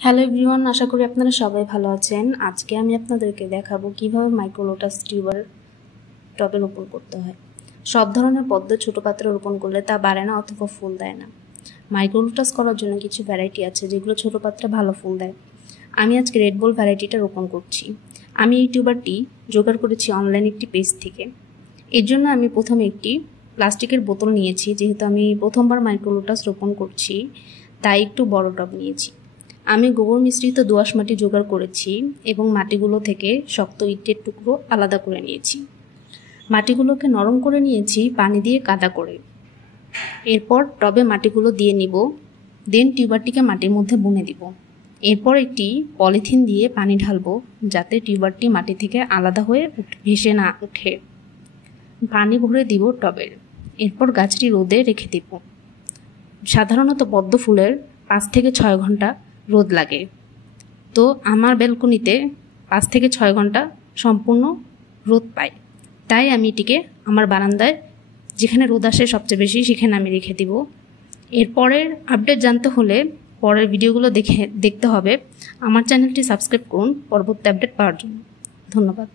Hello everyone, আশা করি আপনারা সবাই ভালো আছেন। আজকে আমি আপনাদেরকে দেখাবো কিভাবে মাইক্রো লোটাস টিউবার টবে রোপণ করতে হয়। সব ধরনের পদ্ম ছোট পাত্রে রোপণ করলে তা বাড়ে না অথবা ফুল দেয় না। মাইক্রো লোটাস করার জন্য কিছু ভ্যারাইটি আছে যেগুলো ছোট পাত্রে ভালো ফুল দেয়। আমি আজকে রেড বল ভ্যারাইটিটা রোপণ করছি। আমি এই টিউবারটি জোগাড় করেছি অনলাইন একটি পেজ থেকে। এর জন্য আমি প্রথমে একটি প্লাস্টিকের বোতল নিয়েছি, যেহেতু আমি প্রথমবার মাইক্রো লোটাস রোপণ করছি তাই একটু বড় টব নিয়েছি। আমি গোবর মিশ্রিত দোআঁশ মাটি জোগাড় করেছি এবং মাটিগুলো থেকে শক্ত ইটের টুকরো আলাদা করে নিয়েছি। মাটিগুলোকে নরম করে নিয়েছি পানি দিয়ে কাদা করে। এরপর টবে মাটিগুলো দিয়ে নিব, দেন টিউবারটিকে মাটির মধ্যে বুনে দিব। এরপর একটি পলিথিন দিয়ে পানি ঢালবো যাতে টিউবারটি মাটি থেকে আলাদা হয়ে ভেসে না ওঠে। পানি ভরে দিব টবের। এরপর গাছটি রোদে রেখে দিব। সাধারণত পদ্ম ফুলের 5 থেকে 6 ঘন্টা রোদ লাগে, তো আমার ব্যালকনিতে 5 থেকে 6 ঘন্টা সম্পূর্ণ রোদ পাই, তাই আমি এটিকে আমার বারান্দায় যেখানে রোদ আসে সবচেয়ে বেশি সেখানে আমি রেখে দিব। এরপরের আপডেট জানতে হলে পরের ভিডিওগুলো দেখতে হবে। আমার চ্যানেলটি সাবস্ক্রাইব করুন পরবর্তী আপডেট পাওয়ার জন্য। ধন্যবাদ।